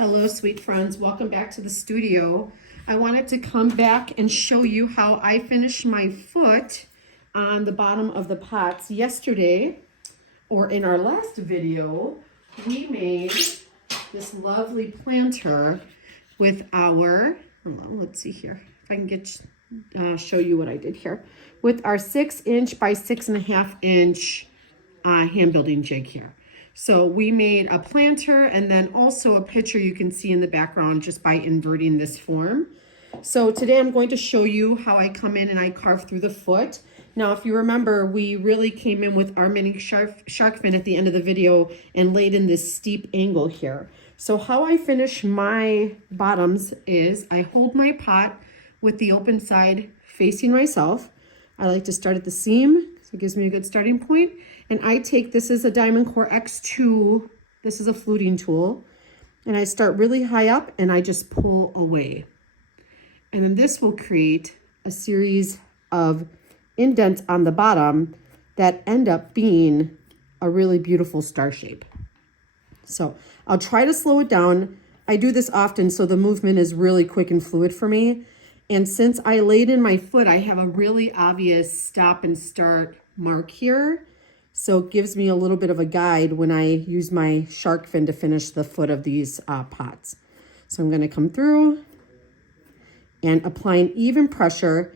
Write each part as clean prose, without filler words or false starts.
Hello, sweet friends. Welcome back to the studio. I wanted to come back and show you how I finished my foot on the bottom of the pots. Yesterday, or in our last video, we made this lovely planter with our, let's see here, if I can get show you what I did here, with our 6" by 6.5" hand building jig here. So we made a planter and then also a picture you can see in the background just by inverting this form. So today I'm going to show you how I come in and I carve through the foot. Now, if you remember, we really came in with our mini shark fin at the end of the video and laid in this steep angle here. So how I finish my bottoms is I hold my pot with the open side facing myself. I like to start at the seam, so it gives me a good starting point. And I take, this is a Diamond Core X2, this is a fluting tool, and I start really high up and I just pull away. And then this will create a series of indents on the bottom that end up being a really beautiful star shape. So I'll try to slow it down. I do this often so the movement is really quick and fluid for me. And since I laid in my foot, I have a really obvious stop and start mark here. So it gives me a little bit of a guide when I use my shark fin to finish the foot of these pots. So I'm going to come through and applying even pressure.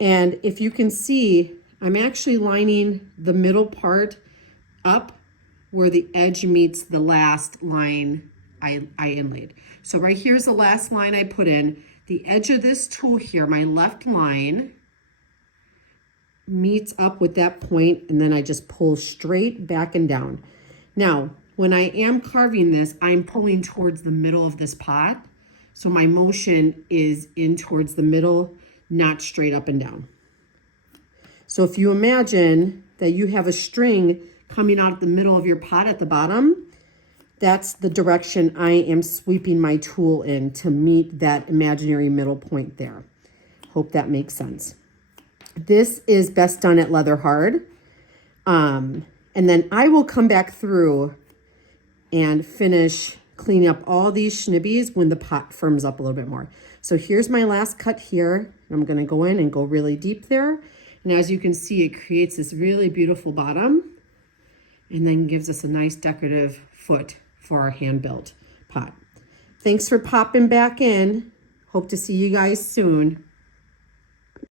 And if you can see, I'm actually lining the middle part up where the edge meets the last line I inlaid. So right here is the last line I put in. The edge of this tool here, my left line, meets up with that point, and then I just pull straight back and down. Now, when I am carving this, I'm pulling towards the middle of this pot. So my motion is in towards the middle, not straight up and down. So if you imagine that you have a string coming out of the middle of your pot at the bottom, that's the direction I am sweeping my tool in to meet that imaginary middle point there. Hope that makes sense. This is best done at leather hard. And then I will come back through and finish cleaning up all these schnibbies when the pot firms up a little bit more. So here's my last cut here. I'm going to go in and go really deep there. And as you can see, it creates this really beautiful bottom and then gives us a nice decorative foot for our hand-built pot. Thanks for popping back in. Hope to see you guys soon.